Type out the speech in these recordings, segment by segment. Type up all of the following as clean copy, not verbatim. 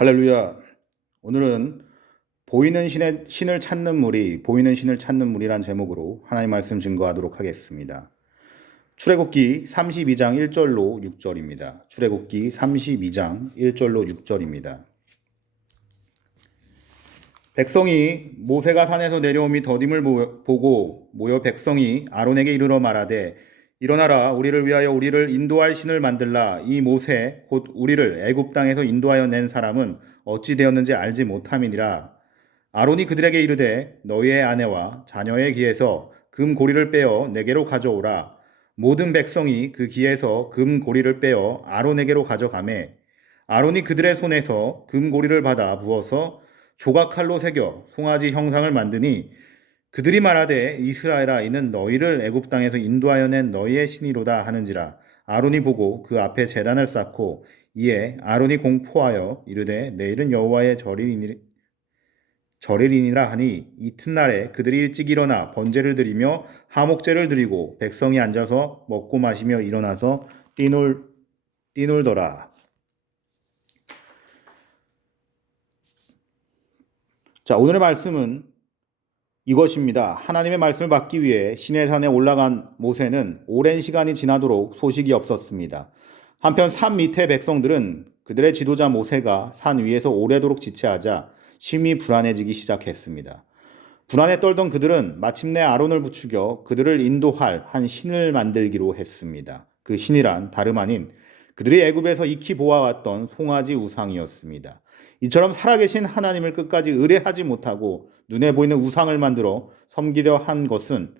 할렐루야. 오늘은 신을 찾는 무리, 보이는 신을 찾는 무리란 제목으로 하나님 말씀 증거하도록 하겠습니다. 출애굽기 32장 1절로 6절입니다. 출애굽기 32장 1절로 6절입니다. 백성이 모세가 산에서 내려옴이 더딤을 보고 모여 백성이 아론에게 이르러 말하되 일어나라 우리를 위하여 우리를 인도할 신을 만들라. 이 모세 곧 우리를 애굽 땅에서 인도하여 낸 사람은 어찌 되었는지 알지 못함이니라. 아론이 그들에게 이르되 너희의 아내와 자녀의 귀에서 금 고리를 빼어 내게로 가져오라. 모든 백성이 그 귀에서 금 고리를 빼어 아론에게로 가져가매 아론이 그들의 손에서 금 고리를 받아 부어서 조각칼로 새겨 송아지 형상을 만드니 그들이 말하되 이스라엘아 이는 너희를 애굽 땅에서 인도하여 낸 너희의 신이로다 하는지라. 아론이 보고 그 앞에 제단을 쌓고 이에 아론이 공포하여 이르되 내일은 여호와의 절일이니라 하니 이튿날에 그들이 일찍 일어나 번제를 드리며 하목제를 드리고 백성이 앉아서 먹고 마시며 일어나서 뛰놀더라. 자, 오늘의 말씀은 이것입니다. 하나님의 말씀을 받기 위해 시내산에 올라간 모세는 오랜 시간이 지나도록 소식이 없었습니다. 한편 산 밑의 백성들은 그들의 지도자 모세가 산 위에서 오래도록 지체하자 심히 불안해지기 시작했습니다. 불안에 떨던 그들은 마침내 아론을 부추겨 그들을 인도할 한 신을 만들기로 했습니다. 그 신이란 다름 아닌 그들이 애굽에서 익히 보아왔던 송아지 우상이었습니다. 이처럼 살아계신 하나님을 끝까지 의뢰하지 못하고 눈에 보이는 우상을 만들어 섬기려 한 것은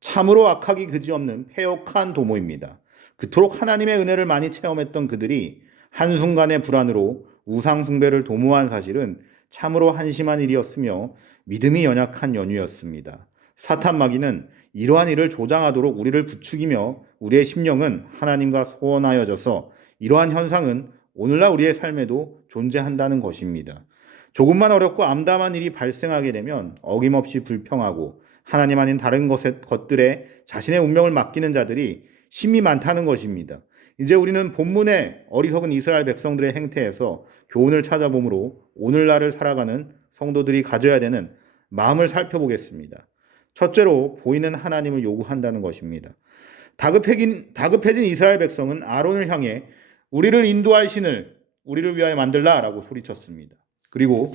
참으로 악하기 그지없는 패역한 도모입니다. 그토록 하나님의 은혜를 많이 체험했던 그들이 한순간의 불안으로 우상 숭배를 도모한 사실은 참으로 한심한 일이었으며 믿음이 연약한 연유였습니다. 사탄 마귀는 이러한 일을 조장하도록 우리를 부추기며 우리의 심령은 하나님과 소원하여져서 이러한 현상은 오늘날 우리의 삶에도 존재한다는 것입니다. 조금만 어렵고 암담한 일이 발생하게 되면 어김없이 불평하고 하나님 아닌 다른 것들에 자신의 운명을 맡기는 자들이 심히 많다는 것입니다. 이제 우리는 본문의 어리석은 이스라엘 백성들의 행태에서 교훈을 찾아보므로 오늘날을 살아가는 성도들이 가져야 되는 마음을 살펴보겠습니다. 첫째로 보이는 하나님을 요구한다는 것입니다. 다급해진 이스라엘 백성은 아론을 향해 우리를 인도할 신을 우리를 위하여 만들라라고 소리쳤습니다. 그리고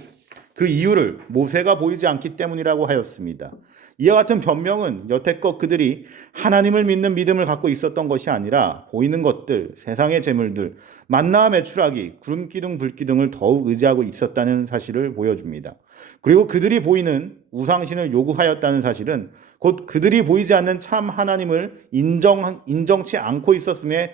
그 이유를 모세가 보이지 않기 때문이라고 하였습니다. 이와 같은 변명은 여태껏 그들이 하나님을 믿는 믿음을 갖고 있었던 것이 아니라 보이는 것들, 세상의 재물들, 만나와 메추라기, 구름기둥, 불기둥을 더욱 의지하고 있었다는 사실을 보여줍니다. 그리고 그들이 보이는 우상신을 요구하였다는 사실은 곧 그들이 보이지 않는 참 하나님을 인정치 않고 있었음을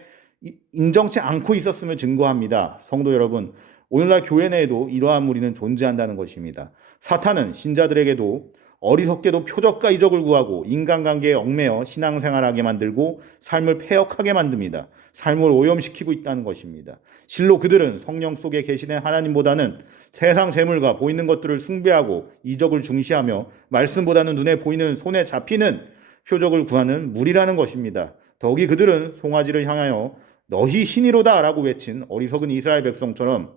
증거합니다. 성도 여러분, 오늘날 교회 내에도 이러한 무리는 존재한다는 것입니다. 사탄은 신자들에게도 어리석게도 표적과 이적을 구하고 인간관계에 얽매여 신앙생활하게 만들고 삶을 패역하게 만듭니다. 삶을 오염시키고 있다는 것입니다. 실로 그들은 성령 속에 계시는 하나님보다는 세상 재물과 보이는 것들을 숭배하고 이적을 중시하며 말씀보다는 눈에 보이는 손에 잡히는 표적을 구하는 무리라는 것입니다. 더욱이 그들은 송아지를 향하여 너희 신이로다 라고 외친 어리석은 이스라엘 백성처럼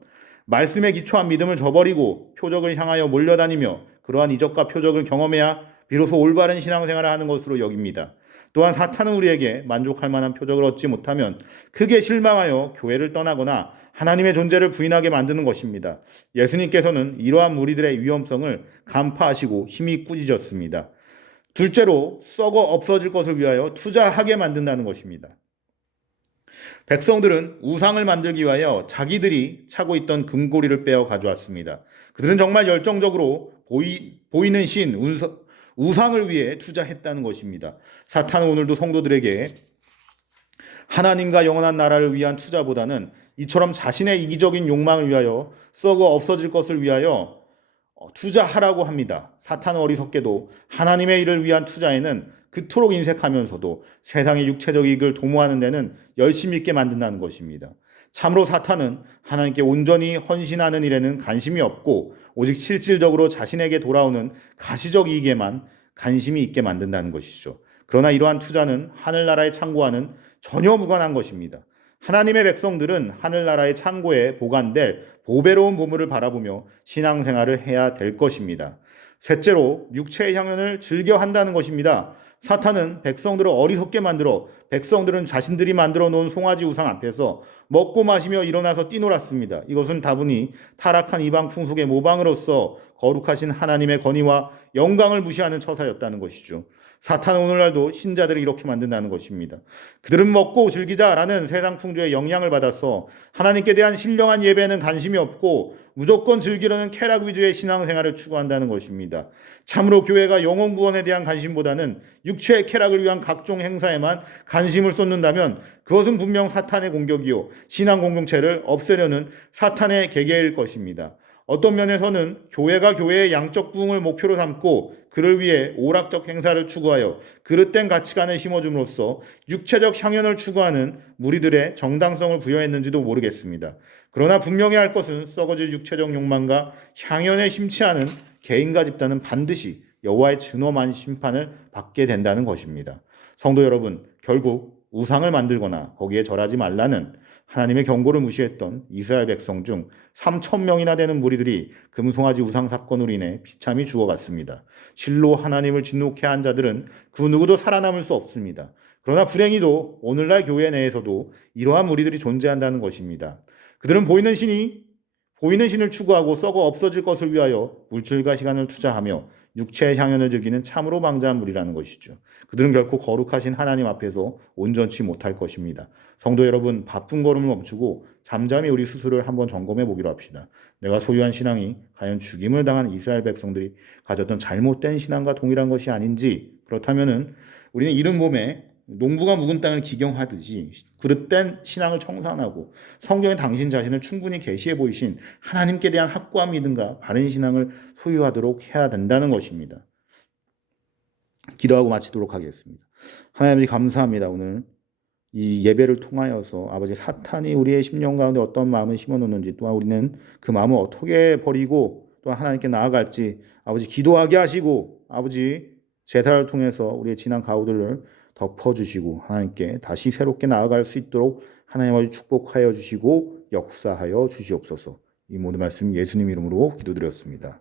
말씀에 기초한 믿음을 저버리고 표적을 향하여 몰려다니며 그러한 이적과 표적을 경험해야 비로소 올바른 신앙생활을 하는 것으로 여깁니다. 또한 사탄은 우리에게 만족할 만한 표적을 얻지 못하면 크게 실망하여 교회를 떠나거나 하나님의 존재를 부인하게 만드는 것입니다. 예수님께서는 이러한 무리들의 위험성을 간파하시고 힘이 꾸짖었습니다. 둘째로 썩어 없어질 것을 위하여 투자하게 만든다는 것입니다. 백성들은 우상을 만들기 위하여 자기들이 차고 있던 금고리를 빼어 가져왔습니다. 그들은 정말 열정적으로 보이는 신, 우상을 위해 투자했다는 것입니다. 사탄은 오늘도 성도들에게 하나님과 영원한 나라를 위한 투자보다는 이처럼 자신의 이기적인 욕망을 위하여 썩어 없어질 것을 위하여 투자하라고 합니다. 사탄은 어리석게도 하나님의 일을 위한 투자에는 그토록 인색하면서도 세상의 육체적 이익을 도모하는 데는 열심히 있게 만든다는 것입니다. 참으로 사탄은 하나님께 온전히 헌신하는 일에는 관심이 없고 오직 실질적으로 자신에게 돌아오는 가시적 이익에만 관심이 있게 만든다는 것이죠. 그러나 이러한 투자는 하늘나라의 창고와는 전혀 무관한 것입니다. 하나님의 백성들은 하늘나라의 창고에 보관될 보배로운 보물을 바라보며 신앙생활을 해야 될 것입니다. 셋째로 육체의 향연을 즐겨 한다는 것입니다. 사탄은 백성들을 어리석게 만들어 백성들은 자신들이 만들어 놓은 송아지 우상 앞에서 먹고 마시며 일어나서 뛰놀았습니다. 이것은 다분히 타락한 이방 풍속의 모방으로서 거룩하신 하나님의 권위와 영광을 무시하는 처사였다는 것이죠. 사탄은 오늘날도 신자들을 이렇게 만든다는 것입니다. 그들은 먹고 즐기자라는 세상 풍조의 영향을 받아서 하나님께 대한 신령한 예배에는 관심이 없고 무조건 즐기려는 쾌락 위주의 신앙생활을 추구한다는 것입니다. 참으로 교회가 영혼 구원에 대한 관심보다는 육체의 쾌락을 위한 각종 행사에만 관심을 쏟는다면 그것은 분명 사탄의 공격이요 신앙 공동체를 없애려는 사탄의 계계일 것입니다. 어떤 면에서는 교회가 교회의 양적 부흥을 목표로 삼고 그를 위해 오락적 행사를 추구하여 그릇된 가치관을 심어줌으로써 육체적 향연을 추구하는 무리들의 정당성을 부여했는지도 모르겠습니다. 그러나 분명히 할 것은 썩어질 육체적 욕망과 향연에 심취하는 개인과 집단은 반드시 여호와의 준엄한 심판을 받게 된다는 것입니다. 성도 여러분, 결국 우상을 만들거나 거기에 절하지 말라는 하나님의 경고를 무시했던 이스라엘 백성 중 3,000명이나 되는 무리들이 금송아지 우상 사건으로 인해 비참히 죽어갔습니다. 실로 하나님을 진노케 한 자들은 그 누구도 살아남을 수 없습니다. 그러나 불행히도 오늘날 교회 내에서도 이러한 무리들이 존재한다는 것입니다. 그들은 보이는 신을 추구하고 썩어 없어질 것을 위하여 물질과 시간을 투자하며 육체의 향연을 즐기는 참으로 방자한 무리라는 것이죠. 그들은 결코 거룩하신 하나님 앞에서 온전치 못할 것입니다. 성도 여러분, 바쁜 걸음을 멈추고 잠잠히 우리 스스로를 한번 점검해 보기로 합시다. 내가 소유한 신앙이 과연 죽임을 당한 이스라엘 백성들이 가졌던 잘못된 신앙과 동일한 것이 아닌지, 그렇다면은 우리는 이른 봄에 농부가 묵은 땅을 기경하듯이 그릇된 신앙을 청산하고 성경에 당신 자신을 충분히 계시해 보이신 하나님께 대한 확고한 믿음과 바른 신앙을 소유하도록 해야 된다는 것입니다. 기도하고 마치도록 하겠습니다. 하나님 아버지 감사합니다. 오늘 이 예배를 통하여서 아버지 사탄이 우리의 심령 가운데 어떤 마음을 심어놓는지, 또한 우리는 그 마음을 어떻게 버리고 또한 하나님께 나아갈지 아버지 기도하게 하시고, 아버지 제사를 통해서 우리의 지난 가오들을 덮어주시고 하나님께 다시 새롭게 나아갈 수 있도록 하나님 아버지 축복하여 주시고 역사하여 주시옵소서. 이 모든 말씀 예수님 이름으로 기도드렸습니다.